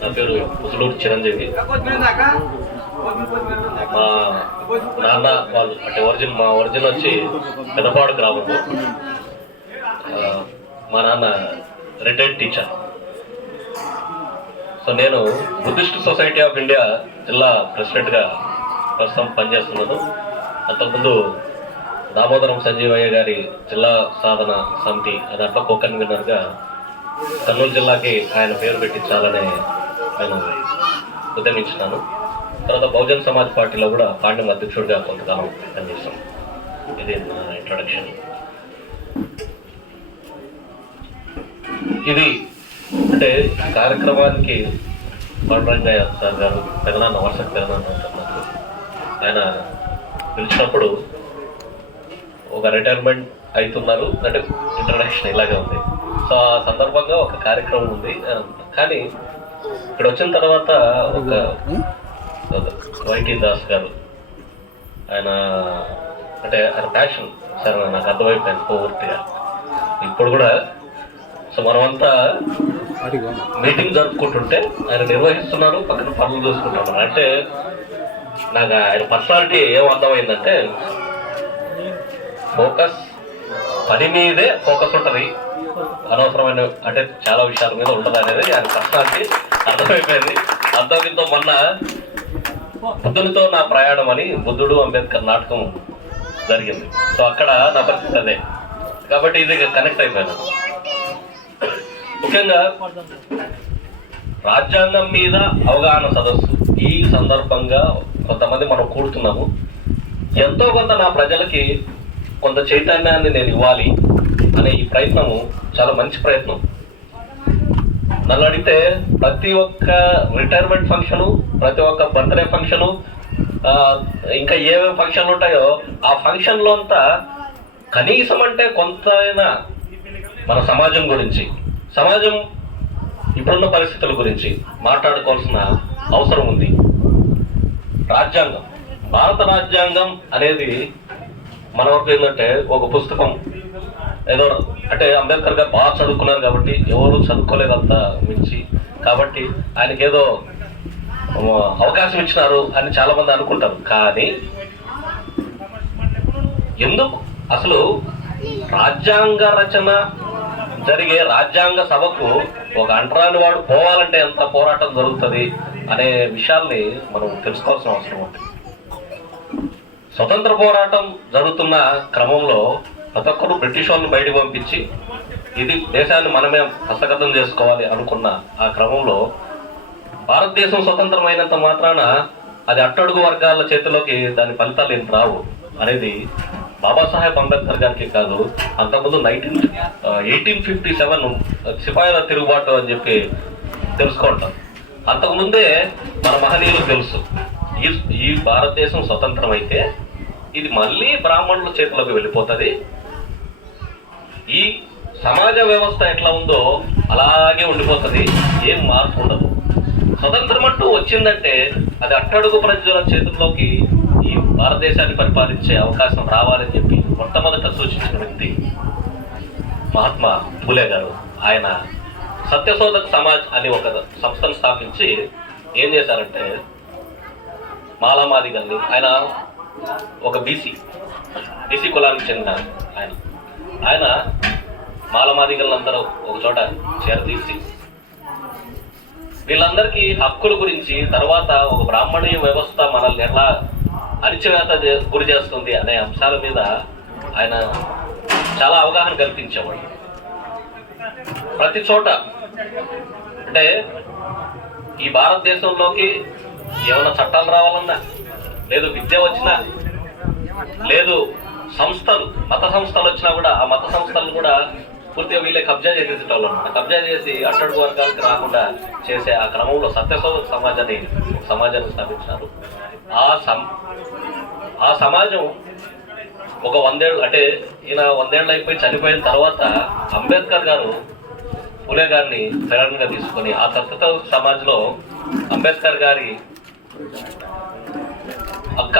నా పేరు ముసలూరు చిరంజీవి. మా నాన్న వాళ్ళు అంటే మా ఒరిజిన్ వచ్చి పెదపాడు గ్రామము. మా నాన్న రిటైర్డ్ టీచర్. సో నేను బుద్ధిస్ట్ సొసైటీ ఆఫ్ ఇండియా జిల్లా ప్రెసిడెంట్గా ప్రస్తుతం పనిచేస్తున్నాను. అంతకుముందు దామోదరం సంజీవయ్య గారి జిల్లా సాధన సమితి దాంట్లో కో కన్వీనర్గా కర్నూలు జిల్లాకి ఆయన పేరు పెట్టించాలని నేను ఉద్యమించినాను. తర్వాత బహుజన్ సమాజ్ పార్టీలో కూడా పాండ్యం అధ్యక్షుడిగా కొంతకాలం పనిచేస్తాం. ఇది నా ఇంట్రొడక్షన్. ఇది అంటే కార్యక్రమానికి పాండురంగయ్య సార్ గారు పెదనాన్న వర్షకు పెదనాన్న ఉంటున్నారు. ఆయన పిలిచినప్పుడు ఒక రిటైర్మెంట్ అవుతున్నారు అంటే ఇంట్రడక్షన్ ఇలాగే ఉంది. సో ఆ సందర్భంగా ఒక కార్యక్రమం ఉంది. కానీ ఇక్కడ వచ్చిన తర్వాత ఒక వైటీ దాస్ గారు ఆయన అంటే ఆయన ప్యాషన్ సార్ నాకు అర్థమైపోయింది పూర్తిగా. ఇప్పుడు కూడా సో మనమంతా మీటింగ్ జరుపుకుంటుంటే ఆయన నిర్వహిస్తున్నారు, పక్కన పనులు చూసుకుంటున్నారు. అంటే నాకు ఆయన పర్సనాలిటీ ఏం అర్థమైందంటే ఫోకస్ పని మీదే ఫోకస్ ఉంటుంది, అనవసరమైన అంటే చాలా విషయాల మీద ఉంటుంది అనేది ఆయన పర్సనాలిటీ అర్థమైపోయింది. అర్థంతో మొన్న బుద్ధునితో నా ప్రయాణం అని బుద్ధుడు అంబేద్కర్ నాటకం జరిగింది. సో అక్కడ నా పరిస్థితి అదే కాబట్టి ఇది కనెక్ట్ అయిపోయాను. ముఖ్యంగా రాజ్యాంగం మీద అవగాహన సదస్సు ఈ సందర్భంగా కొంతమంది మనం కూడుతున్నాము. ఎంతో కొంత నా ప్రజలకి కొంత చైతన్యాన్ని నేను ఇవ్వాలి అనే ఈ ప్రయత్నము చాలా మంచి ప్రయత్నం. నన్ను అడిగితే ప్రతి ఒక్క రిటైర్మెంట్ ఫంక్షను, ప్రతి ఒక్క బర్త్డే ఫంక్షను, ఇంకా ఏమేమి ఫంక్షన్లు ఉంటాయో ఆ ఫంక్షన్లో అంతా కనీసం అంటే కొంతైనా మన సమాజం గురించి, సమాజం ఇప్పుడున్న పరిస్థితుల గురించి మాట్లాడుకోవాల్సిన అవసరం ఉంది. రాజ్యాంగం, భారత రాజ్యాంగం అనేది మన వరకు ఏంటంటే ఒక పుస్తకం ఏదో అంటే అంబేద్కర్ గారు బాగా చదువుకున్నారు కాబట్టి ఎవరు చదువుకోలేదంత మించి కాబట్టి ఆయనకి ఏదో అవకాశం ఇచ్చినారు అని చాలా మంది అనుకుంటారు. కానీ ఎందుకు అసలు రాజ్యాంగ రచన జరిగే రాజ్యాంగ సభకు ఒక అంటరాని వాడు పోవాలంటే ఎంత పోరాటం జరుగుతుంది అనే విషయాల్ని మనం తెలుసుకోవాల్సిన అవసరం ఉంది. స్వతంత్ర పోరాటం జరుగుతున్న క్రమంలో ప్రతి ఒక్కరు బ్రిటిష్ వాళ్ళని బయటకు పంపించి ఇది దేశాన్ని మనమే హస్తగతం చేసుకోవాలి అనుకున్న ఆ క్రమంలో భారతదేశం స్వతంత్రమైనంత మాత్రాన అది అట్టడుగు వర్గాల చేతిలోకి దాని ఫలితాలు ఏం రావు అనేది బాబాసాహెబ్ అంబేద్కర్ గారికి కాదు, అంతకుముందు 1857 సిపాయిల తిరుగుబాటు అని చెప్పి తెలుసుకుంటాం. అంతకుముందే మన మహనీయులకు తెలుసు ఈ భారతదేశం స్వతంత్రం అయితే ఇది మళ్ళీ బ్రాహ్మణుల చేతిలోకి వెళ్ళిపోతుంది, ఈ సమాజ వ్యవస్థ ఎట్లా ఉందో అలాగే ఉండిపోతుంది, ఏం మార్పు ఉండదు. స్వతంత్రం అంటూ వచ్చిందంటే అది అట్టడుగు ప్రజల చేతుల్లోకి ఈ భారతదేశాన్ని పరిపాలించే అవకాశం రావాలని చెప్పి మొట్టమొదట సూచించిన వ్యక్తి మహాత్మా ఫూలే గారు. ఆయన సత్యశోధక్ సమాజ్ అని ఒక సంస్థను స్థాపించి ఏం చేశారంటే మాలామాదిగల్ని, ఆయన ఒక బీసీ కులానికి చెందిన ఆయన మాలమాదిగలందరూ ఒక చోట చేరదీసి వీళ్ళందరికీ హక్కుల గురించి, తర్వాత ఒక బ్రాహ్మణీయ వ్యవస్థ మనల్ని ఎలా అణిచివేత గురి చేస్తుంది అనే అంశాల మీద ఆయన చాలా అవగాహన కల్పించేవాడు. ప్రతి చోట అంటే ఈ భారతదేశంలోకి ఏమైనా చట్టాలు రావాలన్నా, లేదు విద్య వచ్చినా, లేదు సంస్థలు మత సంస్థలు వచ్చినా కూడా ఆ మత సంస్థలు కూడా పూర్తిగా వీళ్ళే కబ్జా చేసేసేటోళ్ళు అన్నమాట. కబ్జా చేసి అట్టడుగు వర్గాలకు రాకుండా చేసే ఆ క్రమంలో సత్యశోధక సమాజాన్ని స్థాపించారు. ఆ సమాజం ఒక 100 ఏళ్ళు అంటే ఈయన 100 ఏళ్ళు అయిపోయి చనిపోయిన తర్వాత అంబేద్కర్ గారు ఫూలే గారిని ప్రేరణగా తీసుకొని ఆ సత్యశోధక సమాజ్లో అంబేద్కర్ గారి అక్క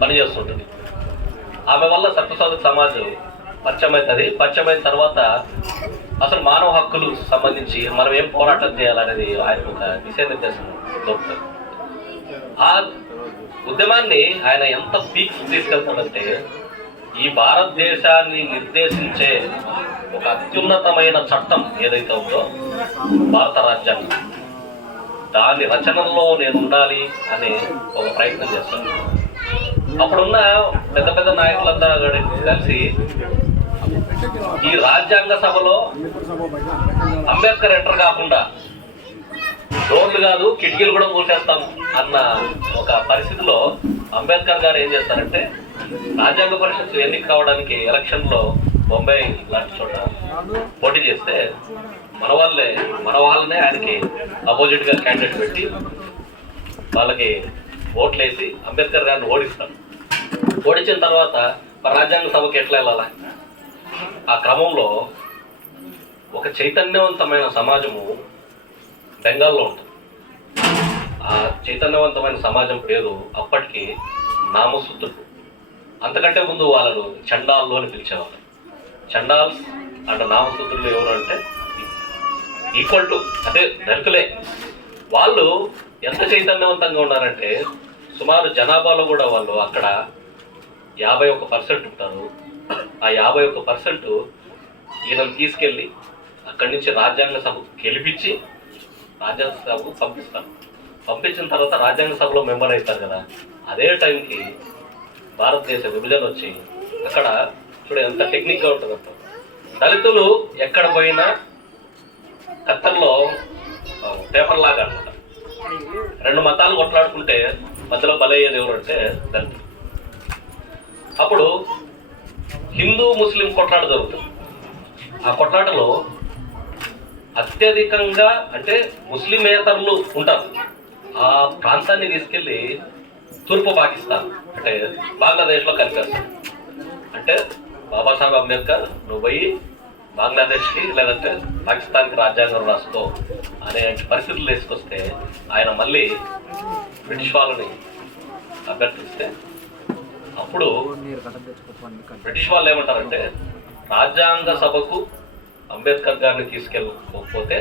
పనిచేస్తుంటుంది. ఆమె వల్ల సత్యశోధక సమాజ్ పరిచయం అవుతుంది. పరిచయం అయిన తర్వాత అసలు మానవ హక్కులు సంబంధించి మనం ఏం పోరాటం చేయాలనేది ఆయన ఒక దిశానిర్దేశం దొరుకుతుంది. ఆ ఉద్యమాన్ని ఆయన ఎంత పీక్స్ తీసుకెళ్తాడంటే ఈ భారతదేశాన్ని నిర్దేశించే ఒక అత్యున్నతమైన చట్టం ఏదైతే ఉందో భారత రాజ్యాంగం, దాని రచనల్లో నేను ఉండాలి అనే ఒక ప్రయత్నం చేస్తాను. అప్పుడున్న పెద్ద పెద్ద నాయకులంతా కలిసి ఈ రాజ్యాంగ సభలో అంబేద్కర్ ఎంటర్ కాకుండా డోర్లు కాదు కిటికీలు కూడా మూసేస్తాం అన్న ఒక పరిస్థితిలో అంబేద్కర్ గారు ఏం చేస్తారంటే రాజ్యాంగ పరిషత్ ఎన్నిక కావడానికి ఎలక్షన్లో బొంబాయి లాంటి చోట పోటీ చేస్తే మన వాళ్ళనే ఆయనకి అపోజిట్ గా క్యాండిడేట్ పెట్టి వాళ్ళకి ఓట్లు వేసి అంబేద్కర్ గారిని ఓడిస్తారు. ఓడించిన తర్వాత రాజ్యాంగ సభకి ఎట్లా వెళ్ళాలా? ఆ క్రమంలో ఒక చైతన్యవంతమైన సమాజము బెంగాల్లో ఉంటుంది. ఆ చైతన్యవంతమైన సమాజం పేరు అప్పటికి నామశుద్ధులు. అంతకంటే ముందు వాళ్ళను చండాల్లో అని పిలిచేవాళ్ళు. చండాల్స్ అండ్ నామశుద్ధులు ఎవరు అంటే ఈక్వల్ టు అదే దళితులే. వాళ్ళు ఎంత చైతన్యవంతంగా ఉన్నారంటే సుమారు జనాభాలో కూడా వాళ్ళు అక్కడ 51% ఉంటారు. ఆ 51% ఈయనను తీసుకెళ్ళి అక్కడి నుంచి రాజ్యాంగ సభకు గెలిపించి రాజ్యాంగ సభకు పంపిస్తారు. పంపించిన తర్వాత రాజ్యాంగ సభలో మెంబర్ అవుతారు కదా, అదే టైంకి భారతదేశ విభజన వచ్చి అక్కడ చూడ ఎంత టెక్నిక్గా ఉంటుందంట. దళితులు ఎక్కడ పోయినా కత్తర్లో పేపర్ లాగా అనమాట. 2 మతాలు కొట్లాడుకుంటే మధ్యలో బలయ్యేది ఎవరు అంటే దళితులు. అప్పుడు హిందూ ముస్లిం కొట్లాట జరుగుతుంది. ఆ కొట్లాటలో అత్యధికంగా అంటే ముస్లిమేతరులు ఉంటారు. ఆ ప్రాంతాన్ని తీసుకెళ్ళి తూర్పు పాకిస్తాన్ అంటే బంగ్లాదేశ్లో కలిపేస్తారు. అంటే బాబాసాహెబ్ అంబేద్కర్ నువ్వు పోయి బంగ్లాదేశ్కి లేదంటే పాకిస్తాన్కి రాజ్యాంగం రాసుకో అనే పరిస్థితులు తీసుకొస్తే ఆయన మళ్ళీ బ్రిటిష్ వాళ్ళని అభ్యర్థిస్తే అప్పుడు బ్రిటిష్ వాళ్ళు ఏమంటారంటే రాజ్యాంగ సభకు అంబేద్కర్ గారిని తీసుకెళ్ళకపోతే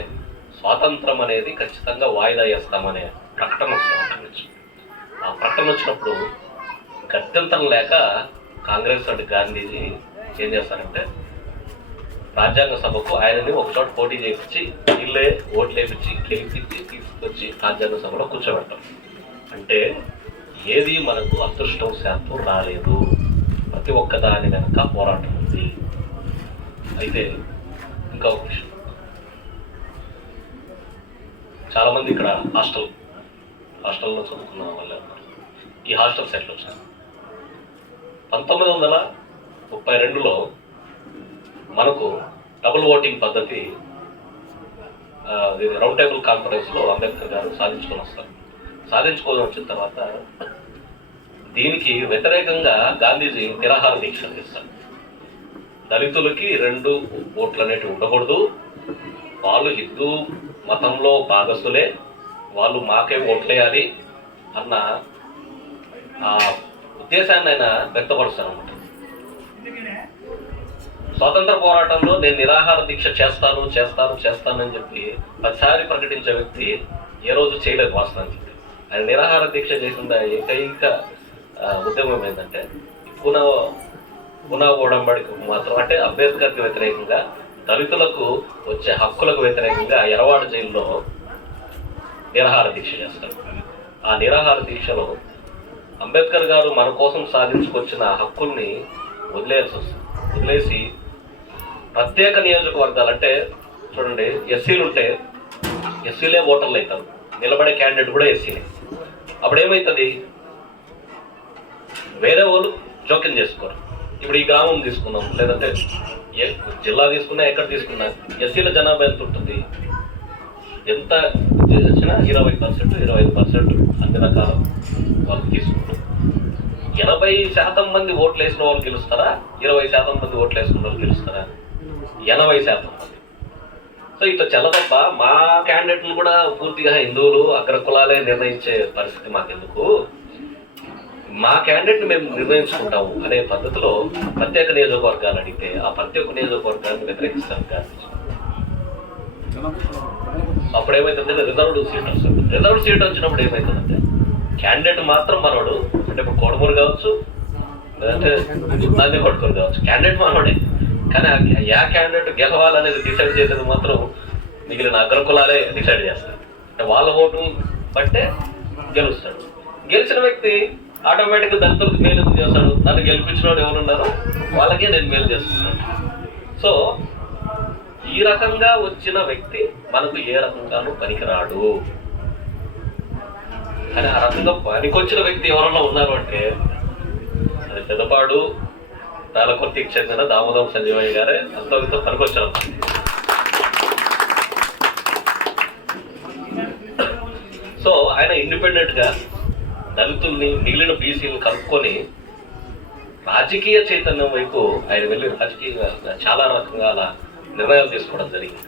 స్వాతంత్రం అనేది ఖచ్చితంగా వాయిదా వేస్తామనే ప్రకటన వస్తుంది. ఆ ప్రకటన వచ్చినప్పుడు గత్యంతరం లేక కాంగ్రెస్ అండ్ గాంధీజీ ఏం చేస్తారంటే రాజ్యాంగ సభకు ఆయనని ఒకచోట పోటీ చేయించి వీళ్ళే ఓట్లు వేయించి గెలిపించి తీసుకొచ్చి రాజ్యాంగ సభలో కూర్చోబెట్టాం. అంటే ఏది మనకు అదృష్టం శాతం రాలేదు, ప్రతి ఒక్క దాని వెనక పోరాటం ఉంది. అయితే ఇంకా ఒక విషయం, చాలామంది ఇక్కడ హాస్టల్లో చదువుకున్న వాళ్ళే ఉన్నారు. ఈ హాస్టల్స్ ఎట్లా వచ్చారు? 1932లో మనకు డబుల్ ఓటింగ్ పద్ధతి రౌండ్ టేబుల్ కాన్ఫరెన్స్లో అంబేద్కర్ గారు సాధించుకొని వచ్చిన తర్వాత దీనికి వ్యతిరేకంగా గాంధీజీ నిరాహార దీక్ష చేస్తారు. దళితులకి 2 ఓట్లు అనేటివి ఉండకూడదు, వాళ్ళు హిందూ మతంలో భాగస్తులే, వాళ్ళు మాకే ఓట్లేయాలి అన్న ఆ ఉద్దేశాన్ని ఆయన వ్యక్తపరుస్తారన్నమాట. స్వాతంత్ర పోరాటంలో నేను నిరాహార దీక్ష చేస్తానని చెప్పి 10సారి ప్రకటించే వ్యక్తి ఏ రోజు చేయలేదు వాస్తవానికి. ఆయన నిరాహార దీక్ష చేసిన ఏకైక ఉద్యమం ఏంటంటే పునః ఓడంబడికి మాత్రం, అంటే అంబేద్కర్కి వ్యతిరేకంగా దళితులకు వచ్చే హక్కులకు వ్యతిరేకంగా ఎరవాడ జైల్లో నిరాహార దీక్ష చేస్తారు. ఆ నిరాహార దీక్షలో అంబేద్కర్ గారు మన కోసం సాధించుకొచ్చిన హక్కుల్ని వదిలేసి ప్రత్యేక నియోజకవర్గాలు, అంటే చూడండి ఎస్సీలు ఉంటే ఎస్సీలే ఓటర్లు అవుతారు, నిలబడే క్యాండిడేట్ కూడా ఎస్సీనే. అప్పుడు ఏమవుతుంది, వేరే వాళ్ళు జోక్యం చేసుకోరు. ఇప్పుడు ఈ గ్రామం తీసుకున్నాం, లేదంటే జిల్లా తీసుకున్నా, ఎక్కడ తీసుకున్నా ఎస్సీల జనాభా ఎంత ఉంటుంది? ఎంత వచ్చినా 20%, 25% అన్ని రకాల వాళ్ళు తీసుకుంటారు. 80% మంది ఓట్లు వేసిన వాళ్ళు గెలుస్తారా? 20% మంది ఓట్లు వేసుకున్న వాళ్ళు గెలుస్తారా? 80% మంది. సో ఇట్లా చెల్లదప్ప మా క్యాండిడేట్లు కూడా పూర్తిగా హిందువులు అగ్రకులాలే నిర్ణయించే పరిస్థితి మాకెందుకు, మా క్యాండిడేట్ని మేము నిర్ణయించుకుంటాము అనే పద్ధతిలో ప్రత్యేక నియోజకవర్గాలు అడిగితే ఆ ప్రత్యేక నియోజకవర్గాన్ని వ్యతిరేకిస్తారు గాంధీజీ. అప్పుడు ఏమవుతుందంటే రిజర్వ్డ్ సీట్ వస్తుంది. రిజర్వ్డ్ సీట్ వచ్చినప్పుడు ఏమవుతుందంటే క్యాండిడేట్ మాత్రం మనోడు, అంటే ఇప్పుడు కోడమూరు కావచ్చు లేదంటే నంది కొట్టుకొని కావచ్చు, క్యాండిడేట్ మనోడే. కానీ ఆ క్యాండిడేట్ గెలవాలనేది డిసైడ్ చేసేది మాత్రం మిగిలిన అగ్రకులాలే డిసైడ్ చేస్తారు. అంటే వాళ్ళ ఓటు బట్టే గెలుస్తాడు. గెలిచిన వ్యక్తి ఆటోమేటిక్గా దళితులకు మేలు ఎందుకు చేస్తాడు? నన్ను గెలిపించిన వాడు ఎవరున్నారో వాళ్ళకే నేను మేలు చేస్తున్నాను. సో ఈ రకంగా వచ్చిన వ్యక్తి మనకు ఏ రకంగానూ పనికిరాడు. కానీ ఆ రకంగా పనికొచ్చిన వ్యక్తి ఎవరన్నా ఉన్నారు అంటే అది పెద్దపాడు తాళకొర్తికి చెందిన దామోదరం సంజీవయ్య గారే అంత పనికొచ్చారు. సో ఆయన ఇండిపెండెంట్ గా దళితుల్ని మిగిలిన బీసీలు కలుపుకొని రాజకీయ చైతన్యం వైపు ఆయన వెళ్ళి రాజకీయంగా చాలా రకంగా అలా నిర్ణయాలు తీసుకోవడం జరిగింది.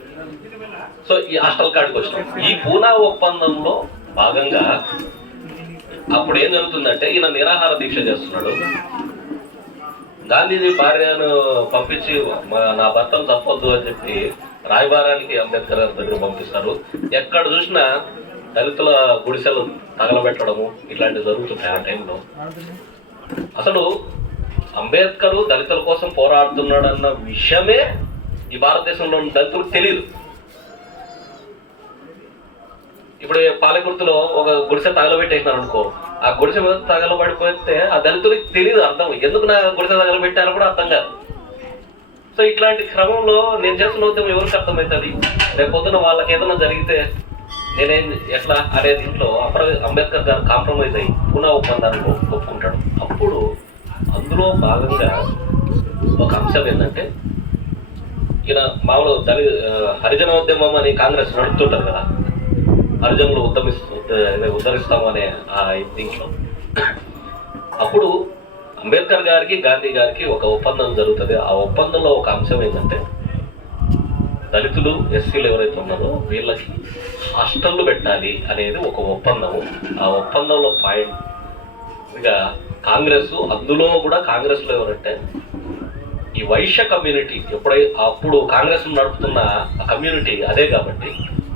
సో ఈ హాస్టల్ కార్డుకి వచ్చినాం. ఈ పూనా ఒప్పందంలో భాగంగా అప్పుడు ఏం జరుగుతుందంటే ఈయన నిరాహార దీక్ష చేస్తున్నాడు. గాంధీజీ భార్యను పంపించి నా భర్తను తప్పొద్దు అని చెప్పి రాయబారానికి అంబేద్కర్ గారి దగ్గర పంపిస్తారు. ఎక్కడ చూసినా దళితుల గుడిసెలు తగలబెట్టడము ఇట్లాంటివి జరుగుతుంటాయి. ఆ టైంలో అసలు అంబేద్కర్ దళితుల కోసం పోరాడుతున్నాడు అన్న విషయమే ఈ భారతదేశంలో దళితులకు తెలియదు. ఇప్పుడు పాలకుర్తిలో ఒక గుడిసె తగలబెట్టేసినారు అనుకో, ఆ గుడిసె మీద తగలబడిపోతే ఆ దళితులకు తెలియదు అర్థం, ఎందుకు నా గుడిసె తగలబెట్టారో కూడా అర్థం కాదు. సో ఇట్లాంటి క్రమంలో నేను చేస్తున్న ఉద్యమం ఎవరికి అర్థమవుతుంది? రేపు పొద్దున వాళ్ళకి ఏదైనా జరిగితే నేనేం ఎట్లా అనేది ఇంట్లో అంబేద్కర్ గారు కాంప్రమైజ్ అయ్యి పూనా ఒప్పందాన్ని ఒప్పుకుంటాడు. అప్పుడు అందులో భాగంగా ఒక అంశం ఏంటంటే ఈయన మామూలు హరిజన ఉద్యమం అని కాంగ్రెస్ నడుపుతుంటారు కదా, హరిజనులు ఉద్ధరిస్తాము అనే ఆ దీంట్లో అప్పుడు అంబేద్కర్ గారికి గాంధీ గారికి ఒక ఒప్పందం జరుగుతుంది. ఆ ఒప్పందంలో ఒక అంశం ఏంటంటే దళితులు ఎస్సీలు ఎవరైతే ఉన్నారో వీళ్ళకి హాస్టళ్లు పెట్టాలి అనేది ఒక ఒప్పందము. ఆ ఒప్పందంలో పాయింట్ ఇక కాంగ్రెస్, అందులో కూడా కాంగ్రెస్లో ఎవరంటే ఈ వైశ్య కమ్యూనిటీ అప్పుడు కాంగ్రెస్ నడుపుతున్న ఆ కమ్యూనిటీ అదే కాబట్టి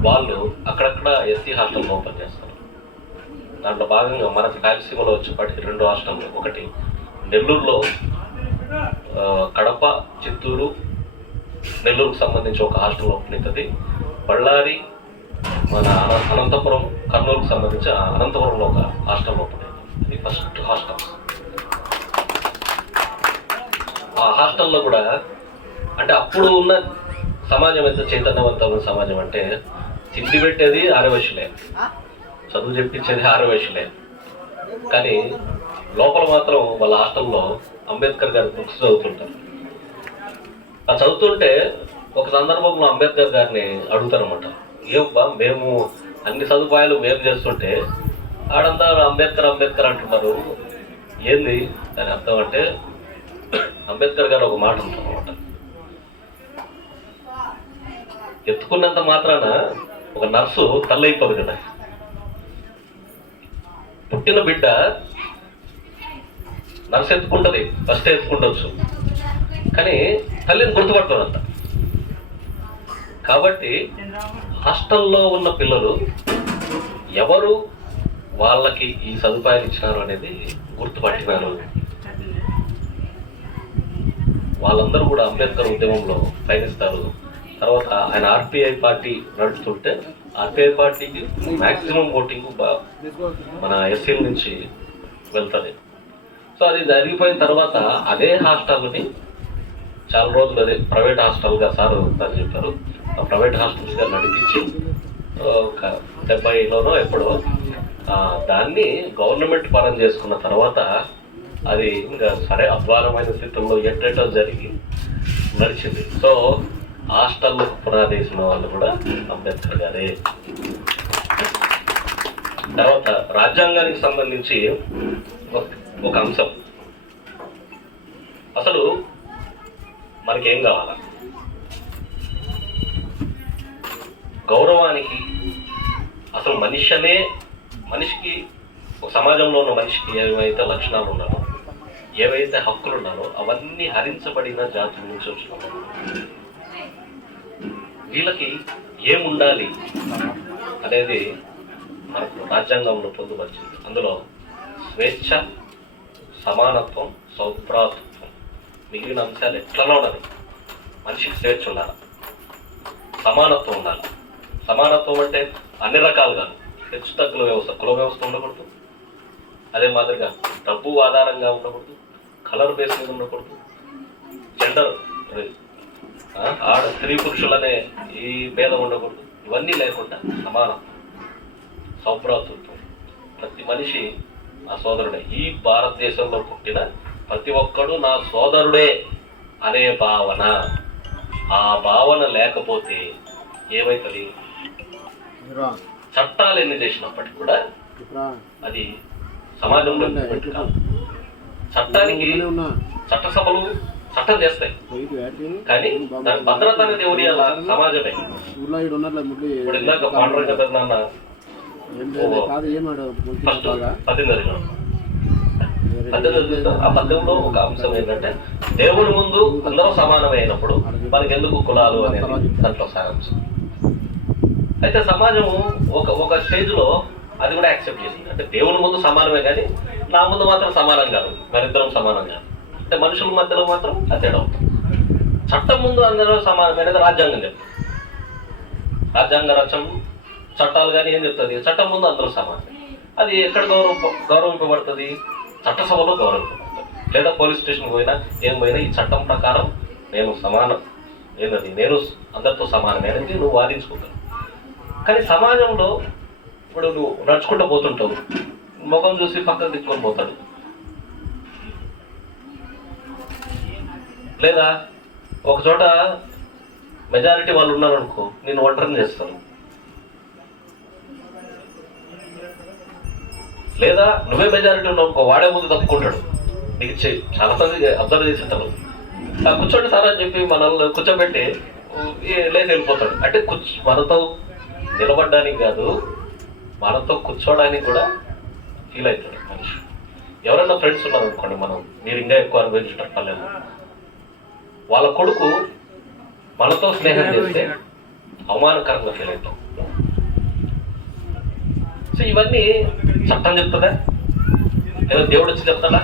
వాళ్ళు అక్కడక్కడ ఎస్సీ హాస్టల్ ఓపెన్ చేస్తారు. దాంట్లో భాగంగా మనకి రాయలసీమలో వచ్చేప్పటికి 2 హాస్టళ్ళు, ఒకటి నెల్లూరులో, కడప, చిత్తూరు, నెల్లూరుకు సంబంధించి ఒక హాస్టల్ ఓపెన్ అవుతుంది. బళ్ళారి, మన అనంతపురం, కర్నూలుకు సంబంధించి అనంతపురంలో ఒక హాస్టల్ ఓపెన్ అవుతుంది. ఇది ఫస్ట్ హాస్టల్. ఆ హాస్టల్లో కూడా అంటే అప్పుడు ఉన్న సమాజం ఎంత చైతన్యవంతమైన సమాజం అంటే తిండి పెట్టేది ఆరవయసులే, చదువు చెప్పించేది ఆరవయసులే. కానీ లోపల మాత్రం వాళ్ళ హాస్టల్లో అంబేద్కర్ గారి బుక్స్ చదువుతుంటారు. ఆ చదువుతుంటే ఒక సందర్భంలో అంబేద్కర్ గారిని అడుగుతారన్నమాట, ఏబ్బా మేము అన్ని సదుపాయాలు మేము చేస్తుంటే ఆడంతా అంబేద్కర్ అంబేద్కర్ అంటున్నారు, ఏంది దాని అర్థం అంటే అంబేద్కర్ గారు ఒక మాట అంటారన్నమాట, ఎత్తుకున్నంత మాత్రాన ఒక నర్సు తల్లైపోదు కదా, పుట్టిన బిడ్డ నర్సు ఎత్తుకుంటుంది, ఫస్ట్ ఎత్తుకుంటవచ్చు, కానీ తల్లిని గుర్తుపట్టదంట. కాబట్టి హాస్టల్లో ఉన్న పిల్లలు ఎవరు వాళ్ళకి ఈ సదుపాయాలు ఇచ్చినారు అనేది గుర్తుపట్టినారు. వాళ్ళందరూ కూడా అంబేద్కర్ ఉద్యమంలో పయనిస్తారు. తర్వాత ఆయన ఆర్పిఐ పార్టీ నడుపుతుంటే ఆర్పిఐ పార్టీకి మ్యాక్సిమం ఓటింగ్ మన ఎస్సీల నుంచి వెళ్తుంది. సో అది జరిగిపోయిన తర్వాత అదే హాస్టల్ని చాలా రోజులు అదే ప్రైవేట్ హాస్టల్గా సార్ అని చెప్పారు, ఆ ప్రైవేట్ హాస్టల్స్గా నడిపించి ఒక 70లోనో ఎప్పుడో దాన్ని గవర్నమెంట్ పరం చేసుకున్న తర్వాత అది ఇంకా సరే అధ్వానమైన స్థితుల్లో ఎట్టేటో జరిగి నడిచింది. సో హాస్టల్లో పునాది వేసిన వాళ్ళు కూడా అంబేద్కర్ గారే. తర్వాత రాజ్యాంగానికి సంబంధించి ఒక అంశం, అసలు మనకేం కావాలా? గౌరవానికి అసలు మనిషికి ఒక సమాజంలో ఉన్న మనిషికి ఏవైతే లక్షణాలు ఉన్నారో, ఏవైతే హక్కులు ఉన్నారో అవన్నీ హరించబడిన జాతుల నుంచి వచ్చిన వీళ్ళకి ఏముండాలి అనేది మనకు రాజ్యాంగంలో పొందుపరిచింది. అందులో స్వేచ్ఛ, సమానత్వం, సౌభ్రాతృత్వం, మిగిలిన అంశాలు ఎట్లలో ఉండాలి. మనిషికి స్వేచ్ఛ ఉండాలి, సమానత్వం ఉండాలి. సమానత్వం అంటే అన్ని రకాలుగా హెచ్చు తగ్గుల వ్యవస్థ, కుల వ్యవస్థ ఉండకూడదు. అదే మాదిరిగా డబ్బు ఆధారంగా ఉండకూడదు, కలర్ బేస్ మీద ఉండకూడదు, జెండర్ స్త్రీ పురుషులనే ఈ భేదం ఉండకూడదు. ఇవన్నీ లేకుండా సమానం, సౌభ్రాతృత్వం. ప్రతి మనిషి నా సోదరుడే. ఈ భారతదేశంలో పుట్టిన ప్రతి ఒక్కడు నా సోదరుడే అనే భావన, ఆ భావన లేకపోతే ఏమవుతుంది? చట్టాలు ఎన్ని చేసినప్పటికీ కూడా అది సమాజంలో కాదు. చట్టానికి చట్టసభలు చట్టం చేస్తాయి, కానీ దాని భద్రత అనేది ఎవరి సమాజమే. ఇప్పుడు ఇందాక పాండురంగ పెద్దనాన్న ఆ పద్యంలో ఒక అంశం ఏంటంటే దేవుని ముందు అందరూ సమానమైనప్పుడు మనకి ఎందుకు కులాలు అనేది దాంట్లో సారాంశం. అయితే సమాజము ఒక స్టేజ్లో అది కూడా యాక్సెప్ట్ చేసింది. అంటే దేవుని ముందు సమానమే, కానీ నా ముందు మాత్రం సమానం కాదు, మరిద్దరం సమానం కాదు. అంటే మనుషుల మధ్యలో మాత్రం తేడా అవుతుంది. చట్టం ముందు అందరూ సమానమే అనేది రాజ్యాంగం చెప్తుంది. రాజ్యాంగ రచన చట్టాలు కానీ ఏం చెప్తుంది? చట్టం ముందు అందరూ సమానమే. అది ఎక్కడ గౌరవింపబడుతుంది? చట్టసభలో గౌరవింపబడుతుంది. లేదా పోలీస్ స్టేషన్ పోయినా ఏం పోయినా ఈ చట్టం ప్రకారం నేను సమానం, నేను అందరితో సమానమే అనేది నువ్వు వాదించుకుంటావు. కానీ సమాజంలో ఇప్పుడు నువ్వు నడుచుకుంటూ పోతుంటావు, ముఖం చూసి పక్కకు తిప్పుకొని పోతాడు. లేదా ఒక చోట మెజారిటీ వాళ్ళు ఉన్నారనుకో, నేను ఒంటరిని చేస్తాను. లేదా నువ్వే మెజారిటీ ఉన్నావు అనుకో, వాడే ముందు తప్పుకుంటాడు. నీకు చాలా మంది అబ్జర్వ్ చేసి ఉంటారు. కూర్చోండి సార్ అని చెప్పి మనల్ని కూర్చోబెట్టి లేచి వెళ్ళిపోతాడు. అంటే మనతో నిలబడ్డానికి కాదు, మనతో కూర్చోడానికి కూడా ఫీల్ అవుతాడు మనిషి. ఎవరైనా ఫ్రెండ్స్ ఉన్నారు అనుకోండి, మీరు ఇంకా ఎక్కువ అనుభవించుంటారు పల్లెలు. వాళ్ళ కొడుకు మనతో స్నేహం చేస్తే అవమానకరంగా ఫీల్ అవుతాం. సో ఇవన్నీ చట్టం చెప్తుందా, లేదా దేవుడు వచ్చి చెప్తాడా?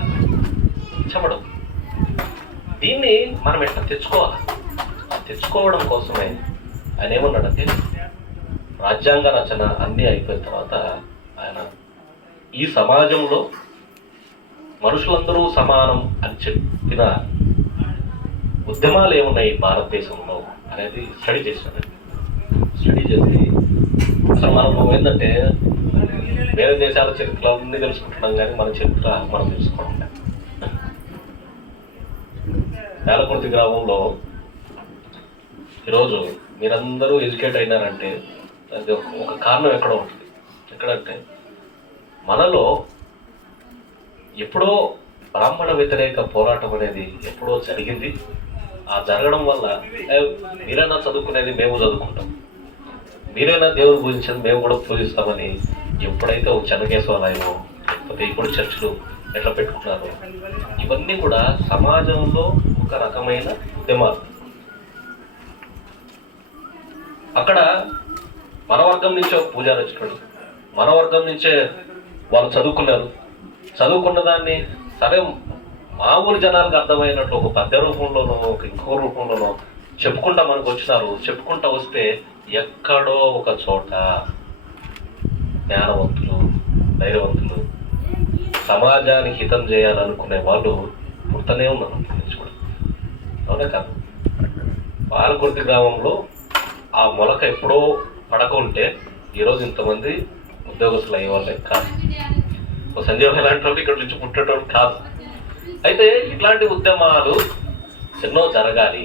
చెప్పడం. దీన్ని మనం ఎట్లా తెచ్చుకోవాలి? తెచ్చుకోవడం కోసమే ఆయన ఏమన్నాడంటే, రాజ్యాంగ రచన అన్నీ అయిపోయిన తర్వాత ఆయన ఈ సమాజంలో మనుషులందరూ సమానం అని చెప్పిన ఉద్యమాలు ఏమున్నాయి భారతదేశంలో అనేది స్టడీ చేశాను. స్టడీ చేసి అసలు మనం ఏంటంటే వేరే దేశాల చరిత్ర అన్నీ తెలుసుకుంటున్నాం, కానీ మన చరిత్ర మనం తెలుసుకోవడం. నేలకుర్తి గ్రామంలో ఈరోజు మీరందరూ ఎడ్యుకేట్ అయినారంటే అది ఒక కారణం ఎక్కడో ఉంటుంది. ఎక్కడంటే మనలో ఎప్పుడో బ్రాహ్మణ వ్యతిరేక పోరాటం అనేది ఎప్పుడో జరిగింది. ఆ జరగడం వల్ల మీరైనా చదువుకునేది మేము చదువుకుంటాం, మీరైనా దేవుడు పూజించేది మేము కూడా పూజిస్తామని ఎప్పుడైతే ఒక చెన్నకేశ్వరాలయమో లేకపోతే ఇప్పుడు చర్చిలు ఎట్లా పెట్టుకున్నారో, ఇవన్నీ కూడా సమాజంలో ఒక రకమైన ఉద్యమాలు. అక్కడ మన వర్గం నుంచే ఒక పూజారి వచ్చినాడు, మన వర్గం నుంచే వాళ్ళు చదువుకున్నారు. చదువుకున్న దాన్ని సరే మామూలు జనాలకు అర్థమైనట్లు ఒక పద్య రూపంలోనో ఒక ఇంకో రూపంలోనో చెప్పుకుంటా మనకు వచ్చినారు. చెప్పుకుంటా వస్తే ఎక్కడో ఒక చోట జ్ఞానవంతులు, ధైర్యవంతులు, సమాజానికి హితం చేయాలనుకునే వాళ్ళు పుడుతూనే ఉన్నారు. అవునే కాదు? పాలకుర్తి గ్రామంలో ఆ మొలక ఎప్పుడో పడక ఉంటే ఈరోజు ఇంతమంది ఉద్యోగస్తులు అయ్యే వాళ్ళే కాదు. సంజయ్ ఇలాంటి వాళ్ళు ఇక్కడ నుంచి పుట్టేటోళ్ళు కాదు. అయితే ఇట్లాంటి ఉద్యమాలు ఎన్నో జరగాలి.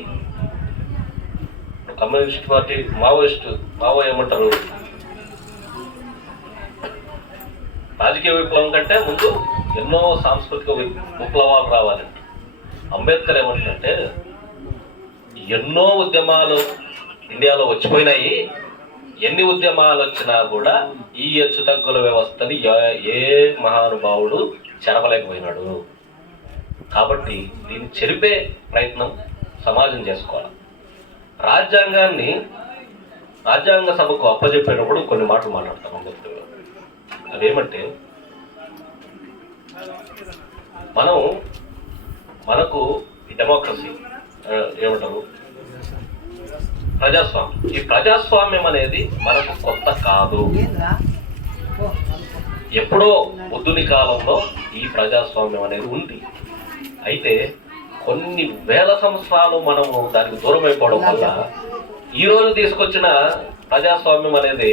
కమ్యూనిస్ట్ పార్టీ మావో ఏమంటారు, రాజకీయ విప్లవం కంటే ముందు ఎన్నో సాంస్కృతిక విప్లవాలు రావాలంటే. అంబేద్కర్ ఏమంటారంటే, ఎన్నో ఉద్యమాలు ఇండియాలో వచ్చిపోయినాయి, ఎన్ని ఉద్యమాలు వచ్చినా కూడా ఈ హెచ్చు తగ్గుల వ్యవస్థని ఏ మహానుభావుడు చెరపలేకపోయినాడు. కాబట్టి దీన్ని చెరిపే ప్రయత్నం సమాజం చేసుకోవాలి. రాజ్యాంగాన్ని రాజ్యాంగ సభకు అప్పచెప్పినప్పుడు కొన్ని మాటలు మాట్లాడతాను అంబేద్కర్. అవేమంటే, మనకు ఈ డెమోక్రసీ ఏమంటారు, ప్రజాస్వామ్యం. ఈ ప్రజాస్వామ్యం అనేది మనకు కొత్త కాదు. ఎప్పుడో బుద్ధుని కాలంలో ఈ ప్రజాస్వామ్యం అనేది ఉంది. అయితే కొన్ని వేల సంవత్సరాలు మనము దానికి దూరం అయిపోవడం వల్ల ఈ రోజు తీసుకొచ్చిన ప్రజాస్వామ్యం అనేది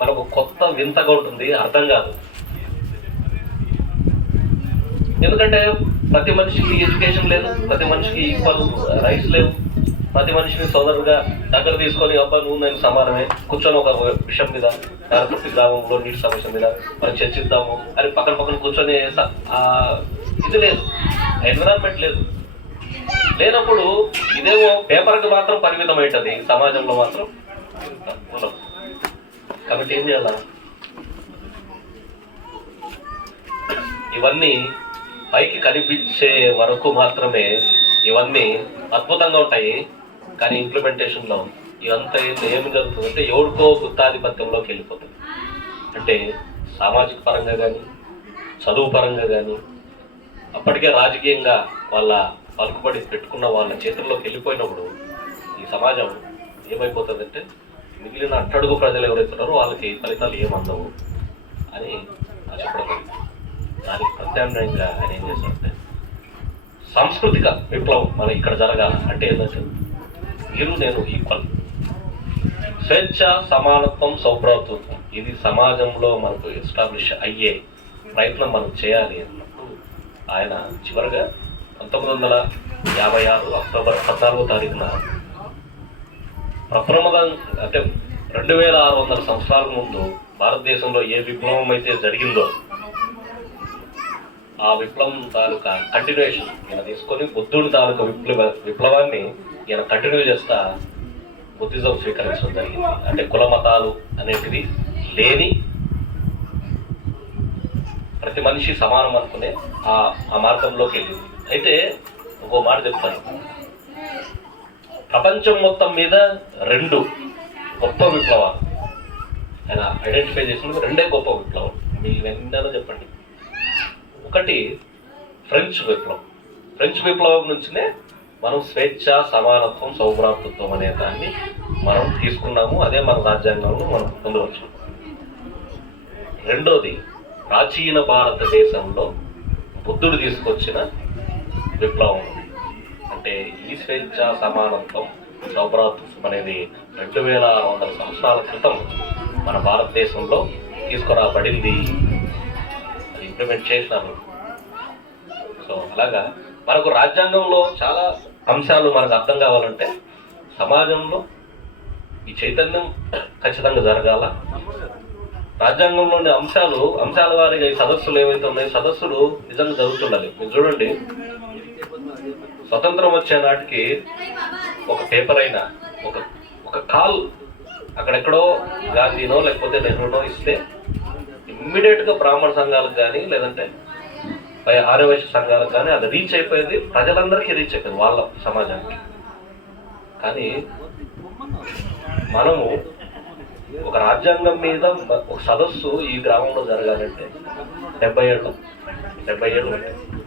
మనకు కొత్త వింతగా ఉంటుంది, అర్థం కాదు. ఎందుకంటే ప్రతి మనిషికి ఎడ్యుకేషన్ లేదు, ప్రతి మనిషికి ఈక్వల్ రైట్స్ లేవు, ప్రతి మనిషిని సోదరుగా దగ్గర తీసుకొని అబ్బా నువ్వు నేను సమానమే కూర్చొని ఒక విషయం మీద ప్రతి గ్రామంలో నీటి సమస్య మీద మనం చర్చిద్దాము అని పక్కన కూర్చొని ఇది లేదు, ఎన్విరాన్మెంట్ లేదు. లేనప్పుడు ఇదేమో పేపర్కి మాత్రం పరిమితం అవుతుంది, సమాజంలో మాత్రం ఉండదు. కాబట్టి ఏం చేయాల? ఇవన్నీ పైకి కనిపించే వరకు మాత్రమే ఇవన్నీ అద్భుతంగా ఉంటాయి, కానీ ఇంప్లిమెంటేషన్లో ఇదంతా ఏమి జరుగుతుందంటే ఎవరికో గుత్తాధిపత్యంలోకి వెళ్ళిపోతుంది. అంటే సామాజిక పరంగా కానీ, చదువు పరంగా కానీ, అప్పటికే రాజకీయంగా వాళ్ళ పలుకుబడి పెట్టుకున్న వాళ్ళ చేతుల్లోకి వెళ్ళిపోయినప్పుడు ఈ సమాజం ఏమైపోతుందంటే మిగిలిన అట్టడుగు ప్రజలు ఎవరైతున్నారో వాళ్ళకి ఫలితాలు ఏమందవు అని చెప్పడం. దానికి ప్రత్యామ్నాయంగా ఆయన ఏం చేస్తారంటే సాంస్కృతిక విప్లవం మన ఇక్కడ జరగాల. అంటే ఏంటంటే మీరు నేను ఈక్వల్, స్వేచ్ఛ, సమానత్వం, సౌభ్రాతృత్వం ఇది సమాజంలో మనకు ఎస్టాబ్లిష్ అయ్యే ప్రయత్నం మనం చేయాలి అన్నప్పుడు ఆయన చివరిగా 1956 అక్టోబర్ 14వ తారీఖున ప్రప్రమాదం అంటే 2600 సంవత్సరాల ముందు భారతదేశంలో ఏ విప్లవం అయితే జరిగిందో ఆ విప్లవం తాలూకా కంటిన్యూషన్ ఈయన తీసుకొని బుద్ధుడి తాలూకా విప్లవాన్ని ఈయన కంటిన్యూ చేస్తా బుద్ధిజం స్వీకరించడం జరిగింది. అంటే కుల మతాలు అనేటివి లేని ప్రతి మనిషి సమానం అనుకునే ఆ మార్గంలోకి వెళ్ళింది. అయితే ఇంకో మాట చెప్తాను, ప్రపంచం మొత్తం మీద 2 గొప్ప విప్లవాలు ఆయన ఐడెంటిఫై చేసిన 2 గొప్ప విప్లవం మీకు వెంటనే చెప్పండి. ఒకటి ఫ్రెంచ్ విప్లవం. ఫ్రెంచ్ విప్లవం నుంచినే మనం స్వేచ్ఛ, సమానత్వం, సౌభ్రాతృత్వం అనే దాన్ని మనం తీసుకున్నాము, అదే మన రాజ్యాంగంలో మనం పొందవచ్చు. రెండోది ప్రాచీన భారతదేశంలో బుద్ధుడు తీసుకొచ్చిన విప్లవం. అంటే ఈ స్వేచ్ఛ, సమానత్వం, సౌభ్రాతృత్వం అనేది 2600 సంవత్సరాల క్రితం మన భారతదేశంలో తీసుకురాబడింది, అది ఇంప్లిమెంట్ చేసినారు. సో అలాగా మనకు రాజ్యాంగంలో చాలా అంశాలు మనకు అర్థం కావాలంటే సమాజంలో ఈ చైతన్యం ఖచ్చితంగా జరగాల. రాజ్యాంగంలోని అంశాల వారిగా ఈ సదస్సులు ఏవైతే ఉన్నాయో సదస్సులు నిజంగా జరుగుతుండాలి. మీరు చూడండి, స్వతంత్రం వచ్చే నాటికి ఒక పేపర్ అయినా ఒక కాల్ అక్కడెక్కడో గాంధీనో లేకపోతే నెహ్రూనో ఇస్తే ఇమ్మీడియట్గా బ్రాహ్మణ సంఘాలకు కానీ లేదంటే ఆర్యవైశ్య సంఘాలకు కానీ అది రీచ్ అయిపోయేది, ప్రజలందరికీ రీచ్ అయిపోయింది వాళ్ళ సమాజానికి. కానీ మనము ఒక రాజ్యాంగం మీద ఒక సదస్సు ఈ గ్రామంలో జరగాలంటే 70 ఏళ్ళు పెట్టింది.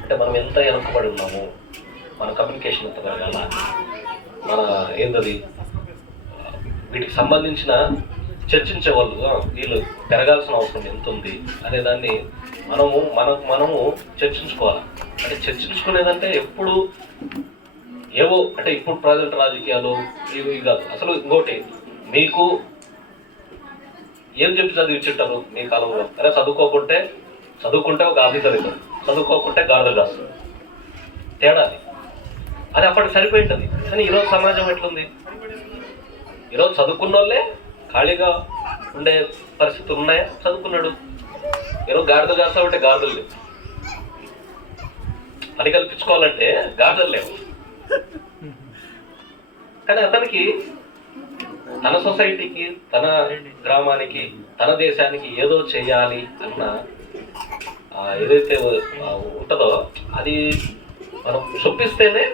అంటే మనం ఎంత వెనకబడి ఉన్నాము, మన కమ్యూనికేషన్ ఎంత పెరగాల, మన ఏంటది వీటికి సంబంధించిన చర్చించే వాళ్ళు వీళ్ళు పెరగాల్సిన అవసరం ఎంత ఉంది అనే దాన్ని మనము చర్చించుకోవాలి. అంటే చర్చించుకునేదంటే ఎప్పుడు ఏవో అంటే ఇప్పుడు ప్రజెంట్ రాజకీయాలు ఇవి కాదు. అసలు ఇంకోటి, మీకు ఏం చెప్పి చదివించుంటారు మీ కాలంలో? అరే చదువుకుంటే ఒక ఆఫీసర్ అవుతాడు, చదువుకోకుంటే గాడిదలు కాస్తుంది, తేడా అది అప్పటికి సరిపోయింటుంది. కానీ ఈరోజు సమాజం ఎట్లుంది? ఈరోజు చదువుకున్న వాళ్ళే ఖాళీగా ఉండే పరిస్థితులు ఉన్నాయా? చదువుకున్నాడు ఈరోజు గాడిద కాస్తామంటే గాడిదలు లేవు, పని కల్పించుకోవాలంటే గాడిదలు లేవు. కానీ అతనికి తన సొసైటీకి, తన గ్రామానికి, తన దేశానికి ఏదో చేయాలి అన్న ఏదైతే ఉంటుందో అది మనం చొప్పిస్తేనే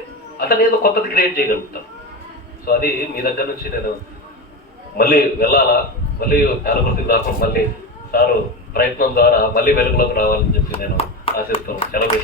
అతను ఏదో కొత్తది క్రియేట్ చేయగలుగుతాం. సో అది మీ దగ్గర నుంచి నేను మళ్ళీ వెళ్ళాలా, మళ్ళీ కాలకృతికి రాకుండా మళ్ళీ సారు ప్రయత్నం ద్వారా మళ్ళీ వెలుగులోకి రావాలని చెప్పి నేను ఆశిస్తాను. సెలవు.